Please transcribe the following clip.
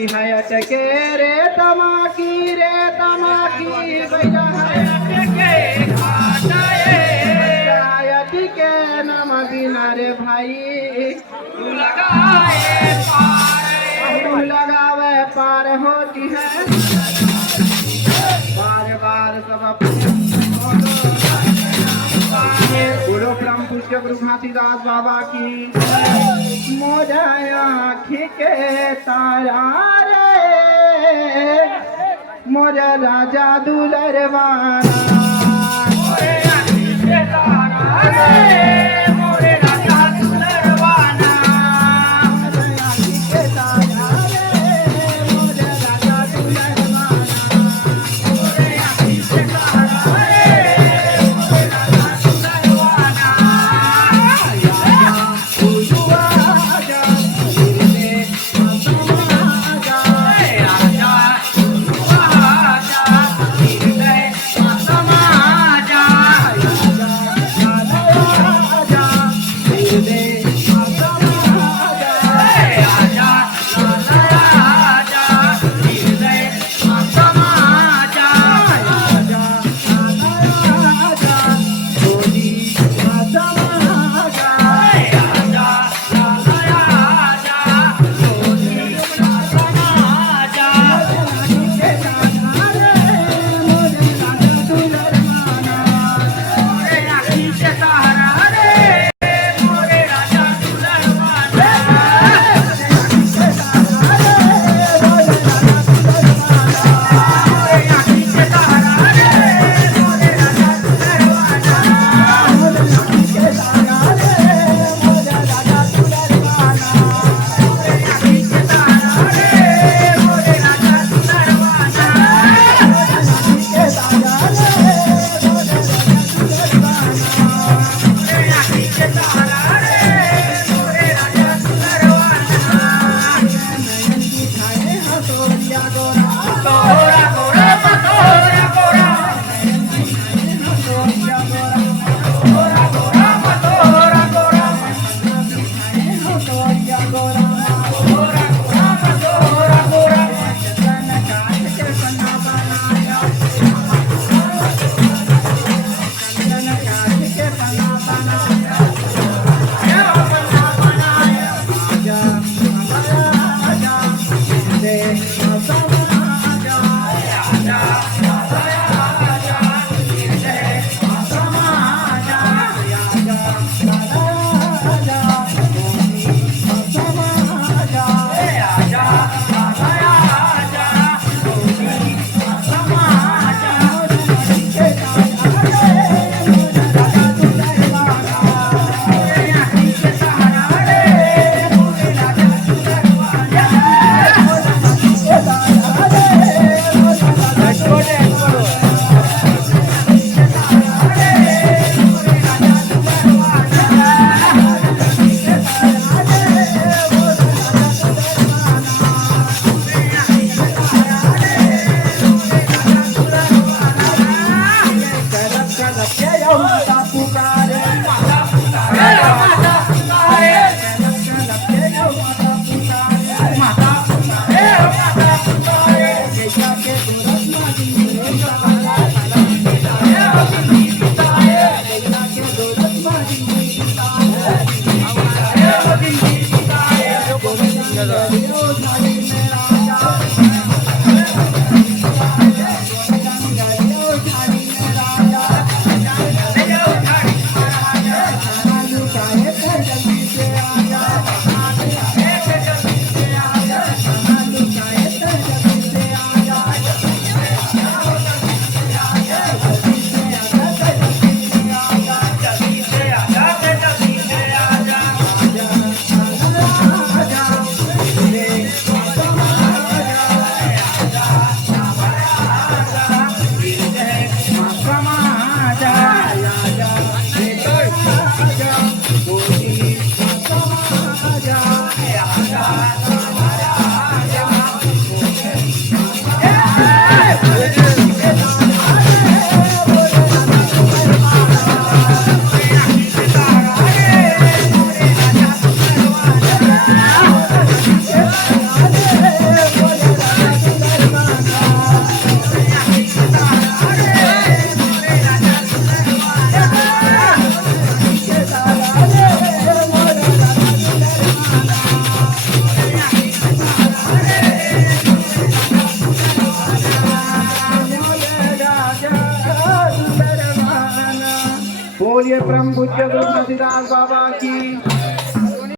बैठी है अटके रे तमाकी बैठा है अटके नम बिना रे भाई लगावे पार होती है बार बार सब गुरु ब्रह्म पुष्य गुरु घासीदास बाबा की मोजा आँखी के तारा रे मोजा राजा दुलरवाना मोरे आँखी के तारा रे मोरे राजा दुलरवाना मोरे आँखी के तारा रे मोरे राजा दुलरवाना मोरे आँखी के तारा रे मोरे राजा दुलरवाना परम पूज्य गुरु तुलसीदास बाबा की